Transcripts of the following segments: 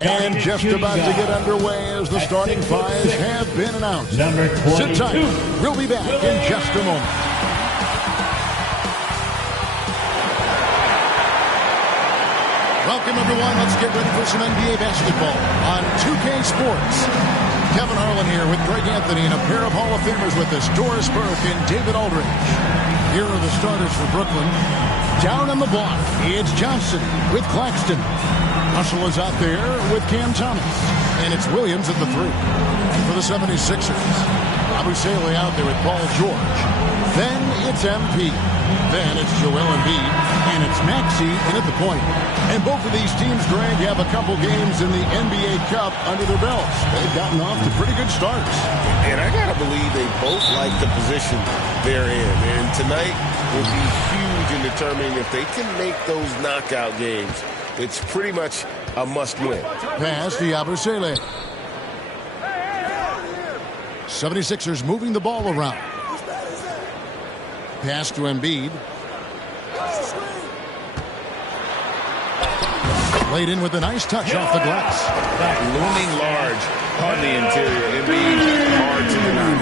And just about to get underway as the starting fives have been announced. Sit tight. We'll be back in just a moment. Welcome, everyone. Let's get ready for some NBA basketball on 2K Sports. Kevin Harlan here with Greg Anthony and a pair of Hall of Famers with us, Doris Burke and David Aldridge. Here are the starters for Brooklyn. Down on the block, it's Johnson with Claxton. Russell is out there with Cam Thomas. And it's Williams at the 3. For the 76ers, Abusele out there with Paul George. Then it's MP. Then it's Joel Embiid. And it's Maxey in at the point. And both of these teams, Greg, have a couple games in the NBA Cup under their belts. They've gotten off to pretty good starts. And I got to believe they both like the position they're in. And tonight will be huge in determining if they can make those knockout games. It's pretty much a must-win. Pass to Abusele. 76ers moving the ball around. Pass to Embiid. Laid in with a nice touch off the glass. Looming large on the interior. Embiid hard to deny.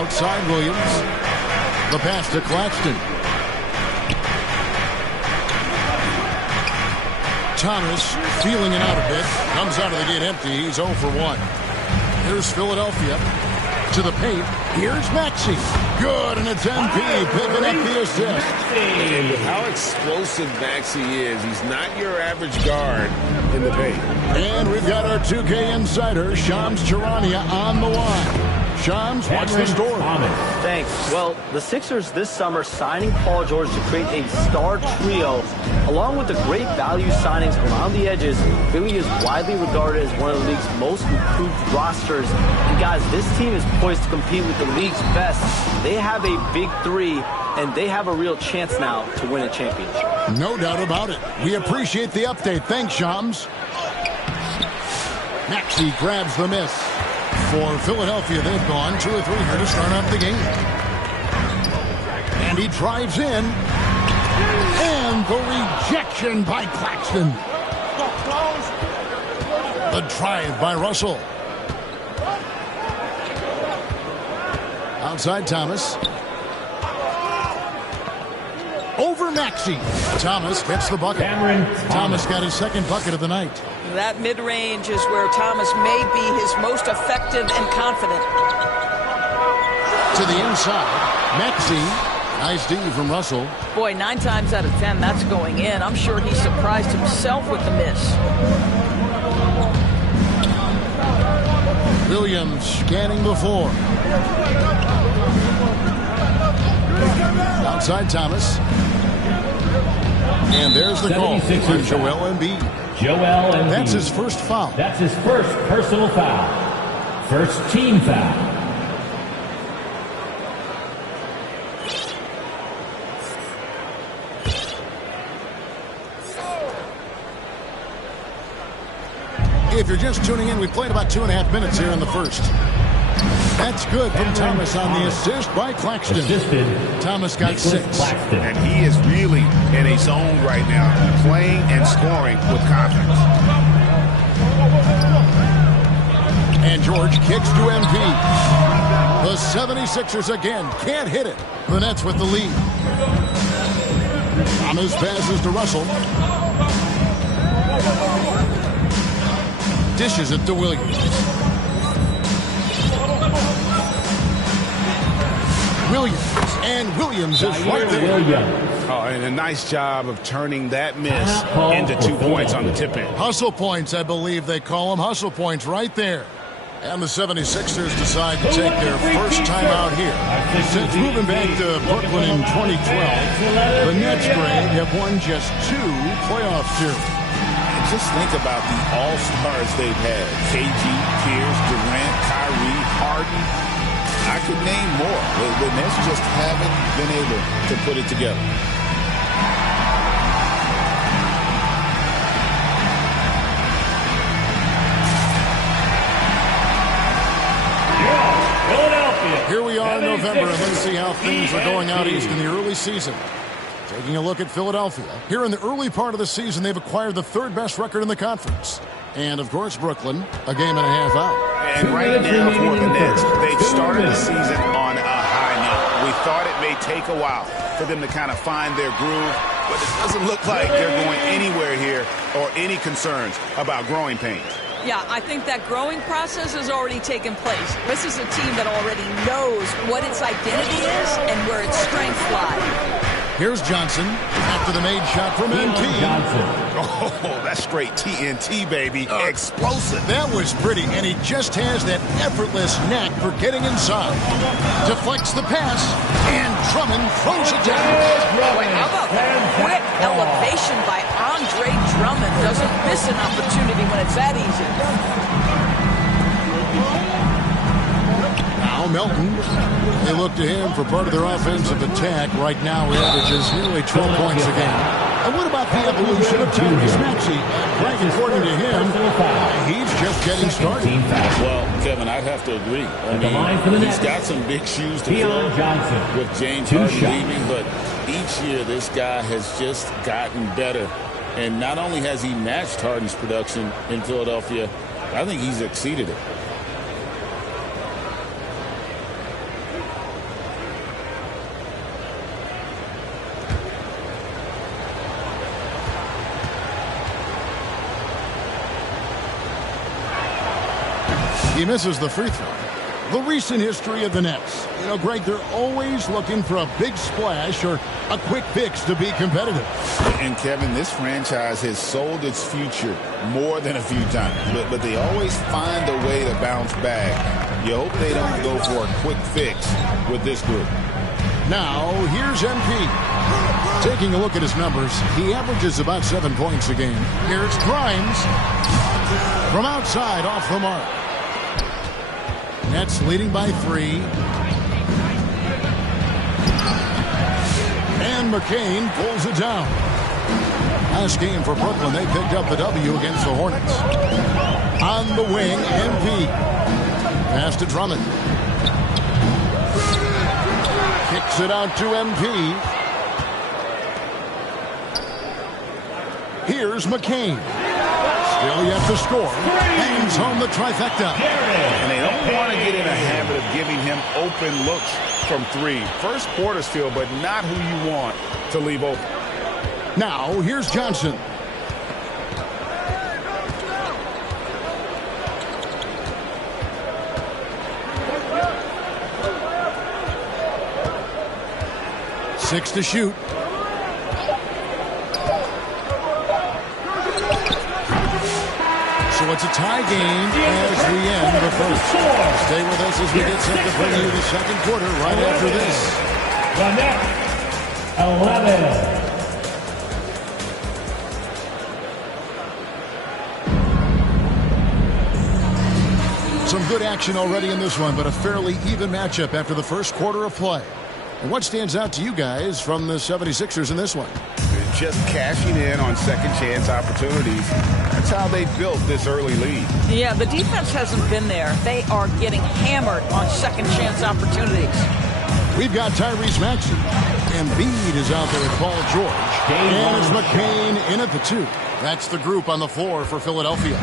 Outside Williams. The pass to Claxton. Thomas feeling it out a bit. Comes out of the gate empty. He's 0 for 1. Here's Philadelphia. To the paint. Here's Maxey. Good, and it's MP picking up the assist. And with how explosive Maxey is, he's not your average guard in the paint. And we've got our 2K insider, Shams Charania, on the line. Shams, what's the story? Thanks. Well, the Sixers this summer signing Paul George to create a star trio. Along with the great value signings around the edges, Philly is widely regarded as one of the league's most improved rosters. And guys, this team is poised to compete with the league's best. They have a big 3, and they have a real chance now to win a championship. No doubt about it. We appreciate the update. Thanks, Shams. Maxey grabs the miss. For Philadelphia, they've gone 2 or 3 here to start out the game. And he drives in. And the rejection by Claxton. The drive by Russell. Outside Thomas. Over Maxey. Thomas gets the bucket. Thomas got his second bucket of the night. That mid-range is where Thomas may be his most effective and confident. To the inside. Maxey. Nice D from Russell. Boy, 9 times out of 10, that's going in. I'm sure he surprised himself with the miss. Williams scanning the floor. Outside Thomas. And there's the call on Joel Embiid. Joel Embiid. That's his first foul. That's his first personal foul. First team foul. If you're just tuning in, we played about 2.5 minutes here in the first. That's good from Thomas on the assist by Claxton. Thomas got 6. And he is really in a zone right now, playing and scoring with confidence. And George kicks to MP. The 76ers again can't hit it. The Nets with the lead. Thomas passes to Russell. Dishes it to Williams. And Williams is right there. Oh, and a nice job of turning that miss into 2 points on the tip-in. Hustle points, I believe they call them. Hustle points right there. And the 76ers decide to take their first time out here. Since moving back to Brooklyn in 2012, the Nets, Greg, have won just 2 playoff series. Just think about the all-stars they've had. KG, Pierce, Durant, Kyrie, Harden. I could name more. The Nets just haven't been able to put it together. Here we are in November, and let's see how things are going out east in the early season. Taking a look at Philadelphia. Here in the early part of the season, they've acquired the third best record in the conference. And, of course, Brooklyn, a game and a half out. And right now for the Nets, they've started the season on a high note. We thought it may take a while for them to kind of find their groove, but it doesn't look like they're going anywhere here or any concerns about growing pains. Yeah, I think that growing process has already taken place. This is a team that already knows what its identity is and where its strengths lie. Here's Johnson after the made shot from MT. Oh, that's straight TNT, baby. Explosive. That was pretty, and he just has that effortless knack for getting inside. Deflects the pass, and Drummond throws it down. Boy, how about that quick elevation by Andre Drummond? Doesn't miss an opportunity when it's that easy. Now Melton. They look to him for part of their offensive attack. Right now, he averages nearly 12 points a game. And what about the evolution of Tyrese Maxey? Frank, according to him, he's just getting started. Well, Kevin, I'd have to agree. I mean, he's got some big shoes to fill with James Harden leaving, but each year this guy has just gotten better. And not only has he matched Harden's production in Philadelphia, I think he's exceeded it. He misses the free throw. The recent history of the Nets. You know, Greg, they're always looking for a big splash or a quick fix to be competitive. And, Kevin, this franchise has sold its future more than a few times. But they always find a way to bounce back. You hope they don't go for a quick fix with this group. Now, here's MP. Taking a look at his numbers, he averages about 7 points a game. Here's Grimes. From outside, off the mark. Nets leading by 3. And McCain pulls it down. Last game for Brooklyn, they picked up the W against the Hornets. On the wing, MP. Pass to Drummond. Kicks it out to MP. Here's McCain. Still yet to score. Hangs home the trifecta. And they don't want to get in a habit of giving him open looks from 3. First quarter still, but not who you want to leave open. Now, here's Johnson. Six to shoot. So it's a tie game as we end the first. Stay with us as we get set to bring you the second quarter right after this. The Nets, 11. Some good action already in this one, but a fairly even matchup after the first quarter of play. And what stands out to you guys from the 76ers in this one? Just cashing in on second chance opportunities. That's how they built this early lead. Yeah, the defense hasn't been there. They are getting hammered on second chance opportunities. We've got Tyrese Maxey. Embiid is out there with Paul George. And it's McCain in at the 2. That's the group on the floor for Philadelphia.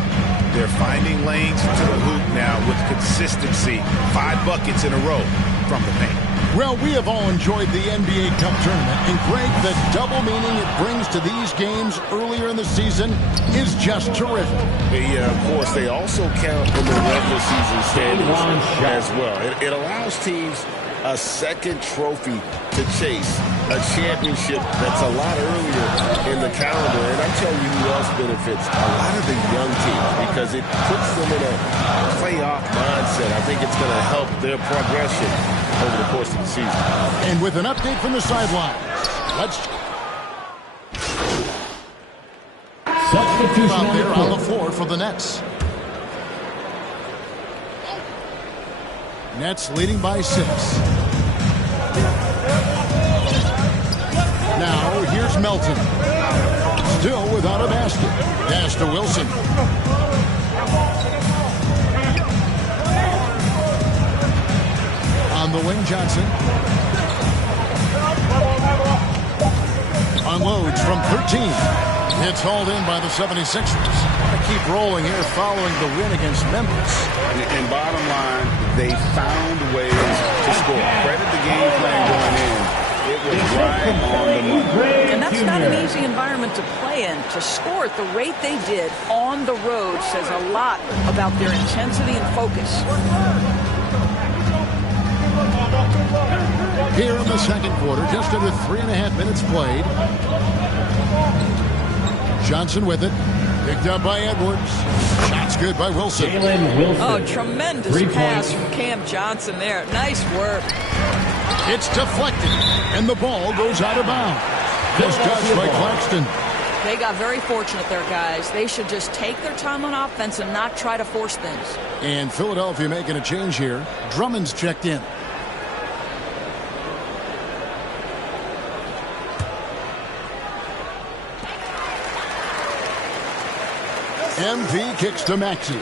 They're finding lanes to the hoop now with consistency. 5 buckets in a row from the paint. Well, we have all enjoyed the NBA Cup tournament, and Greg, the double meaning it brings to these games earlier in the season is just terrific. Of course, they also count in the regular season standings as well. It allows teams a second trophy to chase, a championship that's a lot earlier in the calendar. And I'm telling you who else benefits, a lot of the young teams, because it puts them in a playoff mindset. I think it's going to help their progression over the course of the season. And with an update from the sideline, let's Substitution out there on the floor for the Nets. Nets leading by 6. Now here's Melton. Still without a basket. Pass to Wilson. On the wing, Johnson. from 13. It's hauled in by the 76ers. To keep rolling here following the win against Memphis. And bottom line, they found ways to score. Credit the game plan going in. It was right on the money. And that's not an easy environment to play in. To score at the rate they did on the road says a lot about their intensity and focus. Here in the second quarter, just under 3.5 minutes played. Johnson with it. Picked up by Edwards. Shots good by Wilson. Oh, tremendous pass from Cam Johnson there. Nice work. It's deflected, and the ball goes out of bounds. Just touched by Claxton. They got very fortunate there, guys. They should just take their time on offense and not try to force things. And Philadelphia making a change here. Drummond's checked in. MP kicks to Maxey.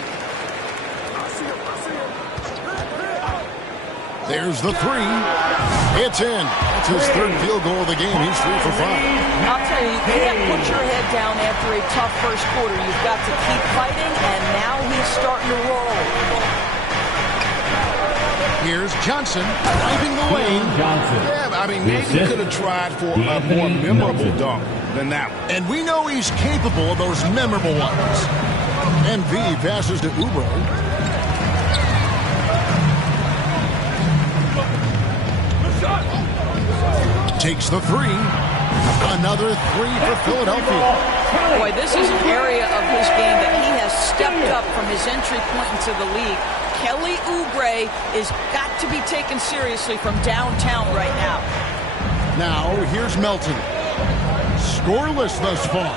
There's the three. It's in. It's his third field goal of the game. He's 3 for 5. I'll tell you, you can't put your head down after a tough first quarter. You've got to keep fighting, and now he's starting to roll. Here's Johnson driving the lane. Yeah, I mean, maybe he could have tried for a more memorable dunk than that one. And we know he's capable of those memorable ones. MV passes to Oubre. Takes the three. Another three for Philadelphia. Boy, this is an area of his game that he has stepped up from his entry point into the league. Kelly Oubre is got to be taken seriously from downtown right now. Now, here's Melton. Scoreless thus far.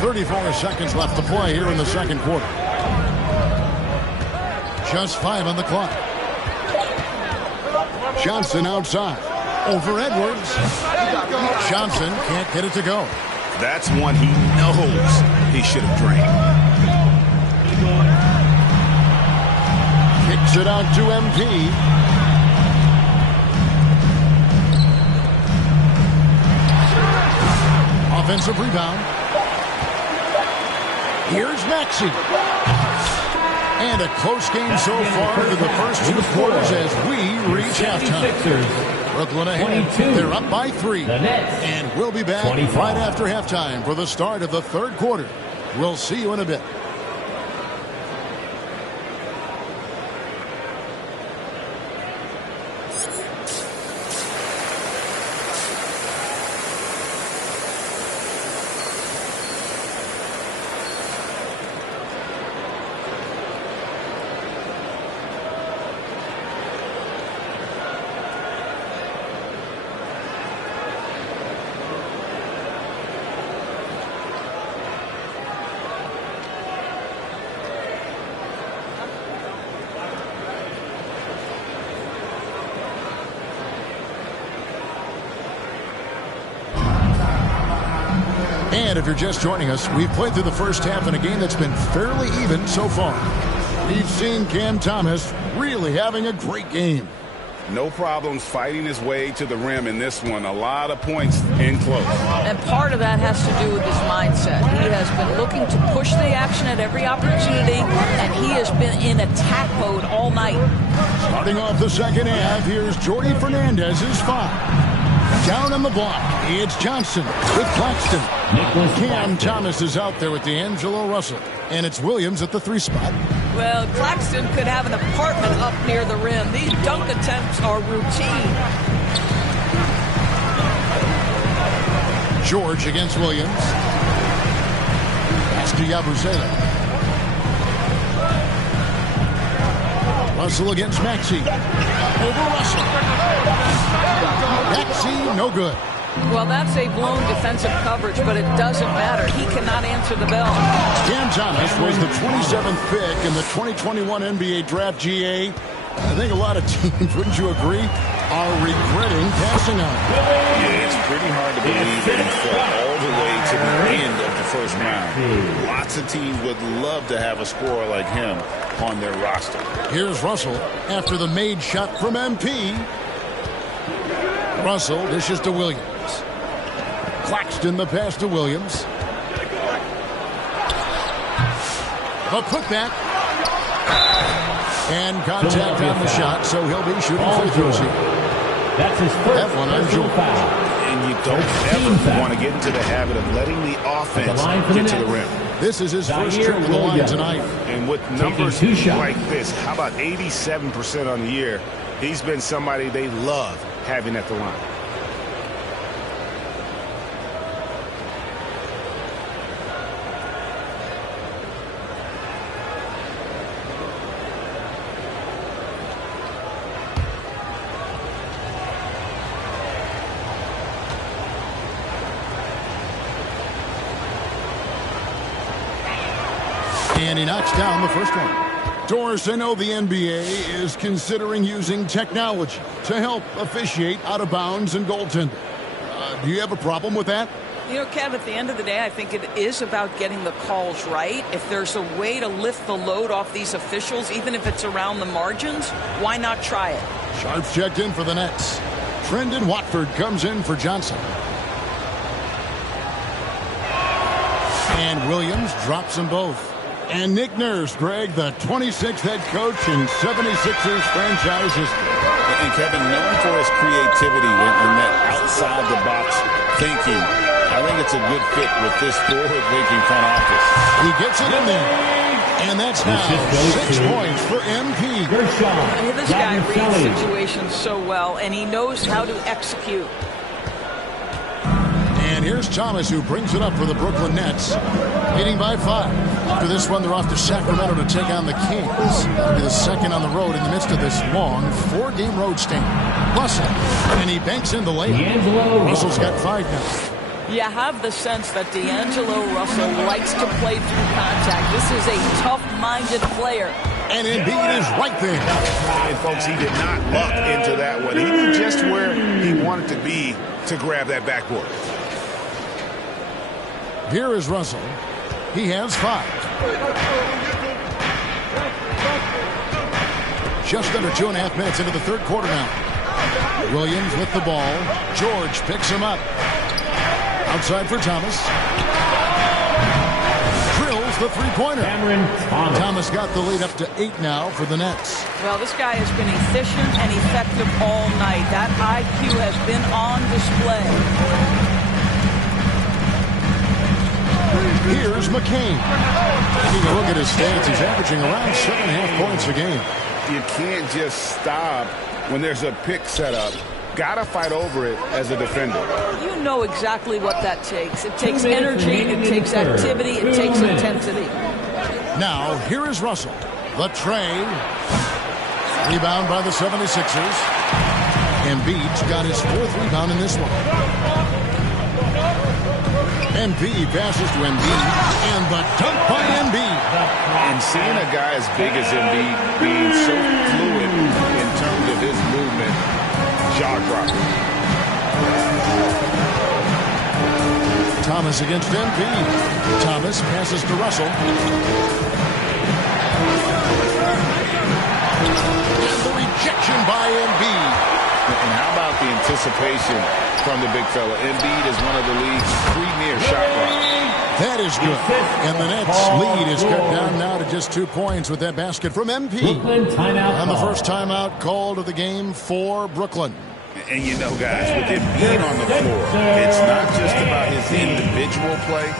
.34 seconds left to play here in the second quarter. Just 5 on the clock. Johnson outside. Over Edwards. Johnson can't get it to go. That's one he knows he should have drained. Kicks it out to MP. Offensive rebound. Here's Maxey. And a close game so far through the first 2 quarters as we reach halftime. Brooklyn ahead. They're up by 3. And we'll be back right after halftime for the start of the third quarter. We'll see you in a bit. And if you're just joining us, we've played through the first half in a game that's been fairly even so far. We've seen Cam Thomas really having a great game. No problems fighting his way to the rim in this one. A lot of points in close. And part of that has to do with his mindset. He has been looking to push the action at every opportunity, and he has been in attack mode all night. Starting off the second half, here's Jordy Fernandez's 5. Down on the block, it's Johnson with Claxton. Cam Thomas is out there with D'Angelo Russell. And it's Williams at the 3 spot. Well, Claxton could have an apartment up near the rim. These dunk attempts are routine. George against Williams. Pass to Yabusele. Russell against Maxey. Over Russell. Maxey, no good. Well, that's a blown defensive coverage, but it doesn't matter. He cannot answer the bell. Cam Thomas was the 27th pick in the 2021 NBA Draft GA. I think a lot of teams, wouldn't you agree, are regretting passing on him. Yeah, it's pretty hard to believe that he fell all the way to the end of the first round. Lots of teams would love to have a scorer like him on their roster. Here's Russell after the made shot from MP. Russell dishes to Williams. Claxton the pass to Williams. The putback. And contact on the shot, so he'll be shooting free throws here. That's his first personal foul. And you don't ever want to get into the habit of letting the offense get to the rim. This is his first trip to the line tonight. And with numbers like this, how about 87% on the year? He's been somebody they love having at the line. And he knocks down the first one. Doris, I know the NBA is considering using technology to help officiate out of bounds and goaltending. Do you have a problem with that? You know, Kev, at the end of the day, I think it is about getting the calls right. If there's a way to lift the load off these officials, even if it's around the margins, why not try it? Sharps checked in for the Nets. Trendon Watford comes in for Johnson. And Williams drops them both. And Nick Nurse, Greg, the 26th head coach in 76ers franchise history. And Kevin, known for his creativity and that outside-the-box thinking, I think it's a good fit with this forward-thinking front office. He gets it in there. And that's now 6 points for MP. This guy reads situations so well, and he knows how to execute. And here's Thomas, who brings it up for the Brooklyn Nets, leading by 5. After this one, they're off to Sacramento to take on the Kings. That'll be the second on the road in the midst of this long 4-game road stand. Russell, and he banks in the layup. Russell's got 5 now. You have the sense that D'Angelo Russell likes to play through contact. This is a tough-minded player. And Embiid is right there. And, folks, he did not luck into that one. He knew just where he wanted to be to grab that backboard. Here is Russell. He has 5. Just under 2.5 minutes into the third quarter now. Williams with the ball. George picks him up. Outside for Thomas. Drills the three-pointer. Thomas got the lead up to 8 now for the Nets. Well, this guy has been efficient and effective all night. That IQ has been on display. Here's McCain. Taking a look at his stats, he's averaging around 7.5 points a game. You can't just stop when there's a pick set up. Gotta fight over it as a defender. You know exactly what that takes. It takes energy, it takes activity, it takes intensity. Now, here is Russell. The tray. Rebound by the 76ers. Embiid's got his 4th rebound in this one. MP passes to Embiid, and the dunk by Embiid. And seeing a guy as big as Embiid being so fluid in terms of his movement, jaw-dropping. Thomas against Embiid. Thomas passes to Russell. And the rejection by Embiid. And how about the anticipation from the big fella? Embiid is one of the league's premier shot blockers. That is good. And the Nets lead is cut down now to just 2 points with that basket from MP. And the first timeout called of the game for Brooklyn. And you know, guys, with Embiid on the floor, it's not just about his individual play.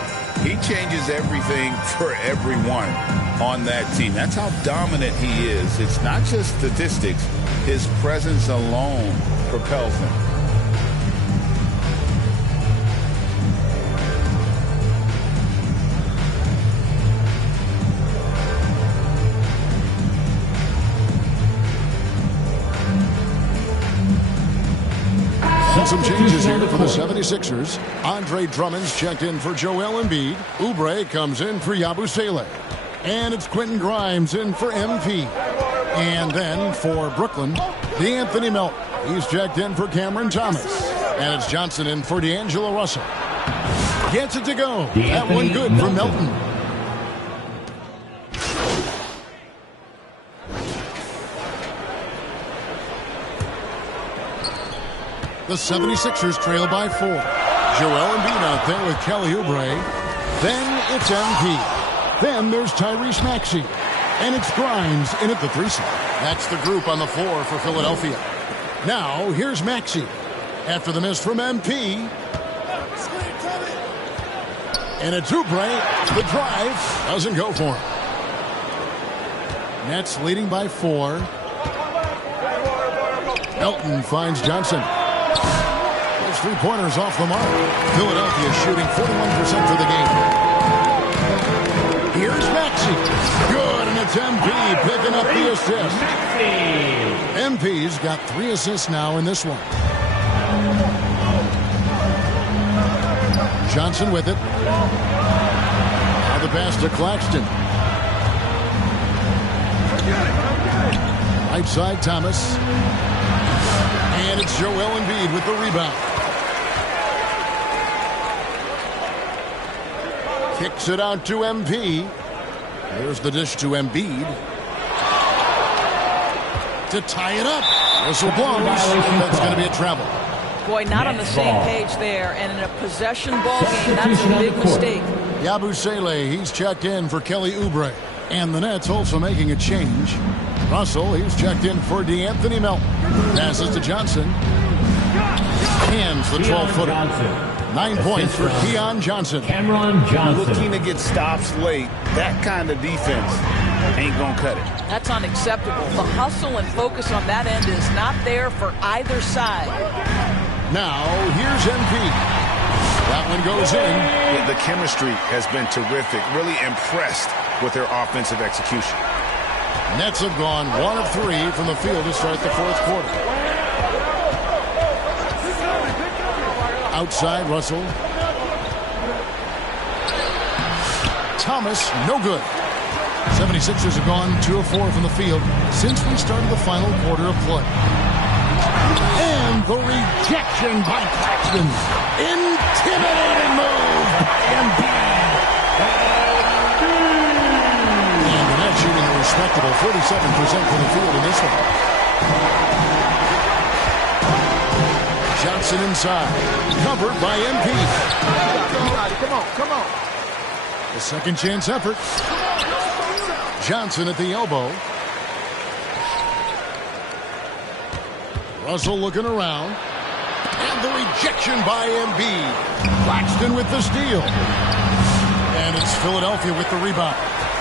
He changes everything for everyone on that team. That's how dominant he is. It's not just statistics. His presence alone propels him. Some changes here for the 76ers. Andre Drummond's checked in for Joel Embiid. Oubre comes in for Yabusele. And it's Quentin Grimes in for MP. And then for Brooklyn, D'Anthony Melton. He's checked in for Cameron Thomas. And it's Johnson in for D'Angelo Russell. Gets it to go. That one good for Melton. The 76ers trail by 4. Joel Embiid out there with Kelly Oubre. Then it's MP. Then there's Tyrese Maxey. And it's Grimes in at the 3 slot. That's the group on the floor for Philadelphia. Now, here's Maxey. After the miss from MP. And it's Oubre. The drive doesn't go for him. Nets leading by 4. Elton finds Johnson. Those 3-pointers off the mark. Philadelphia shooting 41% for the game. Here's Maxey. Good, and it's MP picking up the assist. MP's got 3 assists now in this one. Johnson with it. Now the pass to Claxton. Right side, Thomas. And it's Joel Embiid with the rebound. Kicks it out to MP. There's the dish to Embiid. To tie it up. Whistle blows. That's going to be a travel. Boy, not on the same page there. And in a possession ball game, that's a big mistake. Yabusele, he's checked in for Kelly Oubre. And the Nets also making a change. Russell, he's checked in for DeAnthony Melton. Passes to Johnson. Hands the 12-footer. 9 points for Keon Johnson. Cameron Johnson. Looking to get stops late. That kind of defense ain't going to cut it. That's unacceptable. The hustle and focus on that end is not there for either side. Now, here's MP. That one goes in. The chemistry has been terrific. Really impressed with their offensive execution. Nets have gone 1 of 3 from the field to start the 4th quarter. Outside, Russell. Thomas, no good. 76ers have gone 2 of 4 from the field since we started the final quarter of play. And the rejection by Claxton. Intimidating move by Embiid. And the Nets shooting a respectable 47% from the field in this one. Johnson inside. Covered by MP. Come on. A second chance effort. Johnson at the elbow. Russell looking around. And the rejection by Embiid. Claxton with the steal. And it's Philadelphia with the rebound.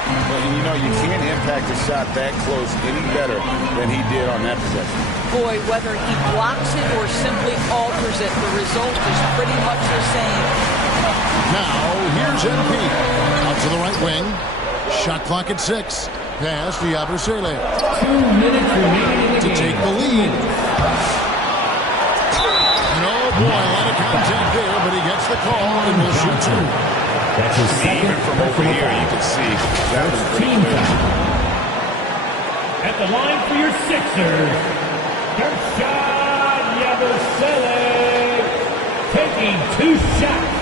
Well, you know, you can't impact a shot that close any better than he did on that possession. Boy, whether he blocks it or simply alters it, the result is pretty much the same. Now, here's MP. Out to the right wing. Shot clock at 6. Pass to Yabusele. 2 minutes remaining in the To game. take the lead. And oh boy, a lot of contact there, but he gets the call and will shoot 2. That's his second Even from over personal here, you foul. can see that was pretty Team clear. foul. At the line for your Sixers, Hershad Yabusele taking 2 shots.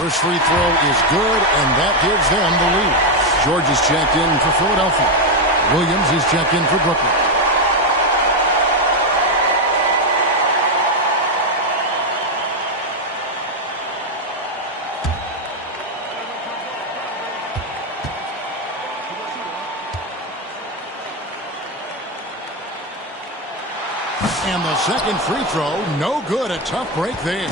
First free throw is good, and that gives them the lead. George is checked in for Philadelphia. Williams is checked in for Brooklyn. And the second free throw, no good. A tough break there.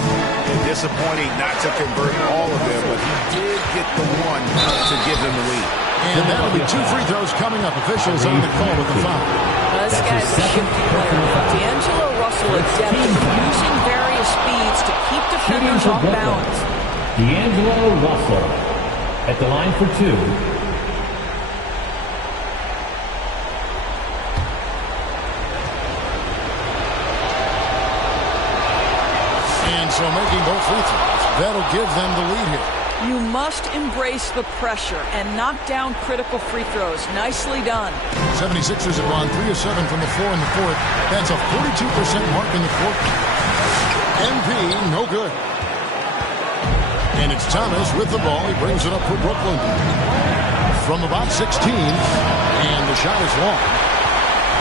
Disappointing not to convert all of them, but he did get the one to give them the lead. And that'll be 2 free throws coming up. Officials on the call with the foul. This guy's a shifty player. D'Angelo Russell adept at using various speeds to keep defenders off balance. D'Angelo Russell at the line for 2. And so making both free throws, that'll give them the lead here. You must embrace the pressure and knock down critical free throws. Nicely done. 76ers have gone 3 of 7 from the floor in the fourth. That's a 42% mark in the fourth. MP, no good. And it's Thomas with the ball. He brings it up for Brooklyn. From about 16, and the shot is long.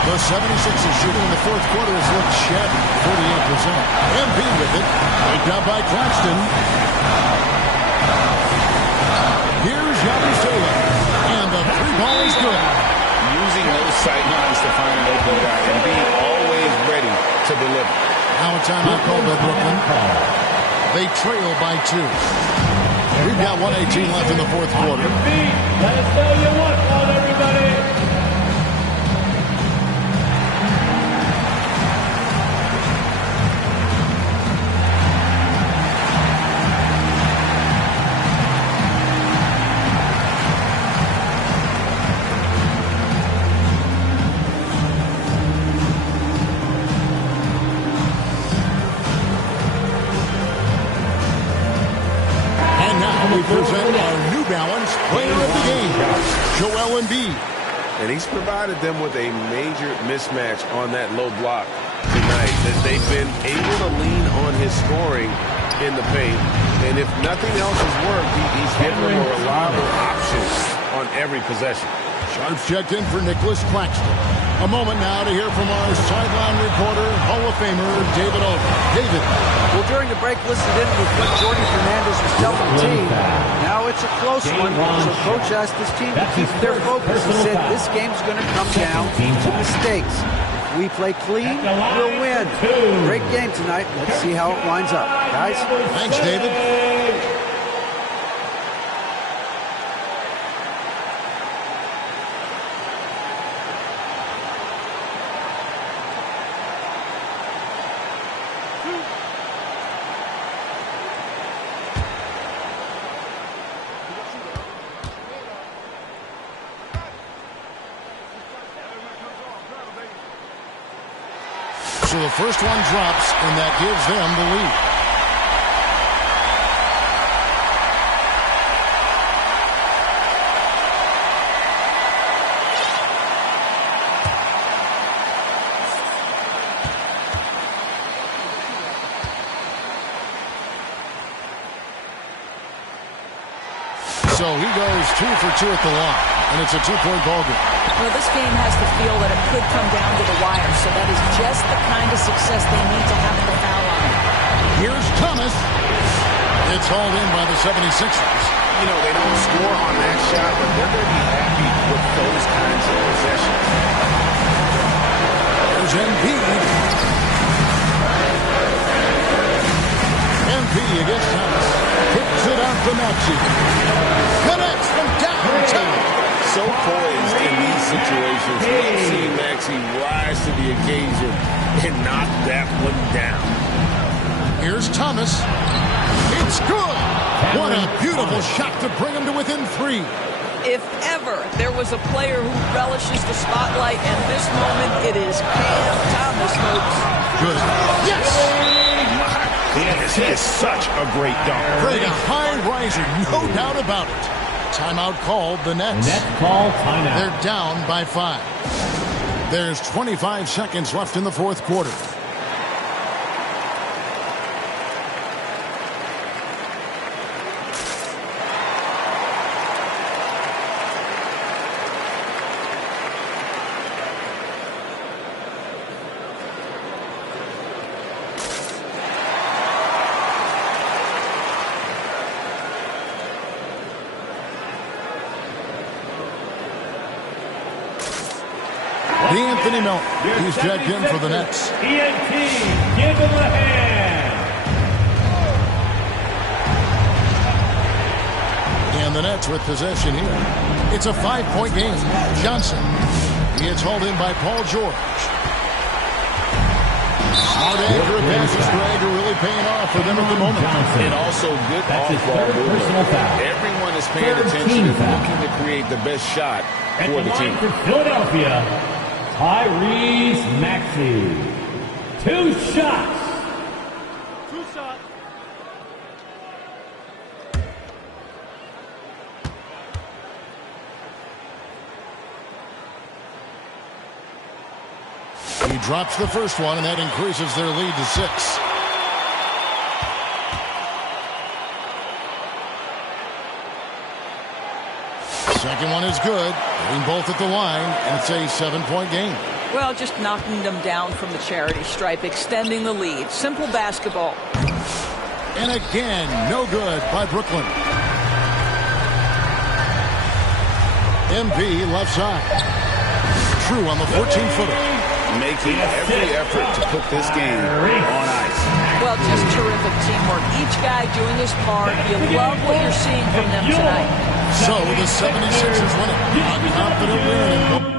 The 76ers shooting in the fourth quarter has looked shabby, 48%. MP with it. Picked out by Claxton. Here's Giannis Taylor. And the three ball is good. Using those sight lines to find an open guy and being always ready to deliver. Now a timeout called by Brooklyn. They trail by 2. We've got 1:18 left in the fourth quarter. Let us know you want one, everybody. We present our New Balance Player of the Game, Joel Embiid. And he's provided them with a major mismatch on that low block tonight. That they've been able to lean on his scoring in the paint. And if nothing else has worked, he's given them a reliable option on every possession. Sharps checked in for Nicholas Claxton. A moment now to hear from our sideline reporter, Hall of Famer David Aldridge. David. Well, during the break, listened in with what Jordy Fernandez was telling the team. Now it's a close one, so Coach asked his team to keep their focus. He said this game's going to come down to mistakes. If we play clean, we'll win. Great game tonight. Let's see how it winds up. Guys? Thanks, David. So the first one drops, and that gives them the lead. So he goes 2 for 2 at the line, and it's a 2-point ball game. Well, this game has the feel that it could come down to the wire, so that is just the kind of success they need to have at the foul line. Here's Thomas. It's hauled in by the 76ers. You know, they don't score on that shot, but they're going to be happy with those kinds of possessions. There's Embiid. Embiid against Thomas. Kicks it out to Maxey. Connects from downtown. So poised in these situations. We've seen Maxey rise to the occasion and knock that one down. Here's Thomas. It's good. What a beautiful shot to bring him to within 3. If ever there was a player who relishes the spotlight, and this moment it is Cam Thomas, folks. Good. Yes! He is such a great dunker. Great, a high riser, no doubt about it. Timeout called, the Nets. Nets call timeout. They're down by 5. There's 25 seconds left in the fourth quarter. Anthony Melton. He's checked in for the Nets. ENT, give him a hand. And the Nets with possession here. It's a 5-point game. Johnson. He gets hauled in by Paul George. Smart accurate passes for Agger really paying off for them at the moment. And also good off-ball movement. Everyone is paying attention and looking to create the best shot for the team. For Philadelphia, Tyrese Maxey. 2 shots. He drops the first one, and that increases their lead to 6. Second one is good. Hitting both at the line, and it's a 7-point game. Well, just knocking them down from the charity stripe, extending the lead. Simple basketball. And again, no good by Brooklyn. MP left side. True on the 14-footer. Making every effort to put this game on ice. Well, just terrific teamwork. Each guy doing his part. You love what you're seeing from them tonight. So the 76ers win it. A confident win.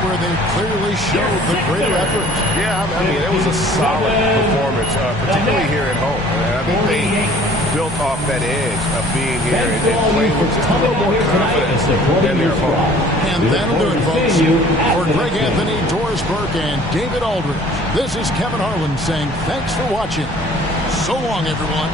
Where they clearly showed the greater effort. Yeah, I mean, it was a solid performance, particularly here at home. And I think they built off that edge of being here and playing with just a little more confidence than their home. And that'll do it, folks. For Greg Anthony, Doris Burke, and David Aldridge, this is Kevin Harlan saying thanks for watching. So long, everyone.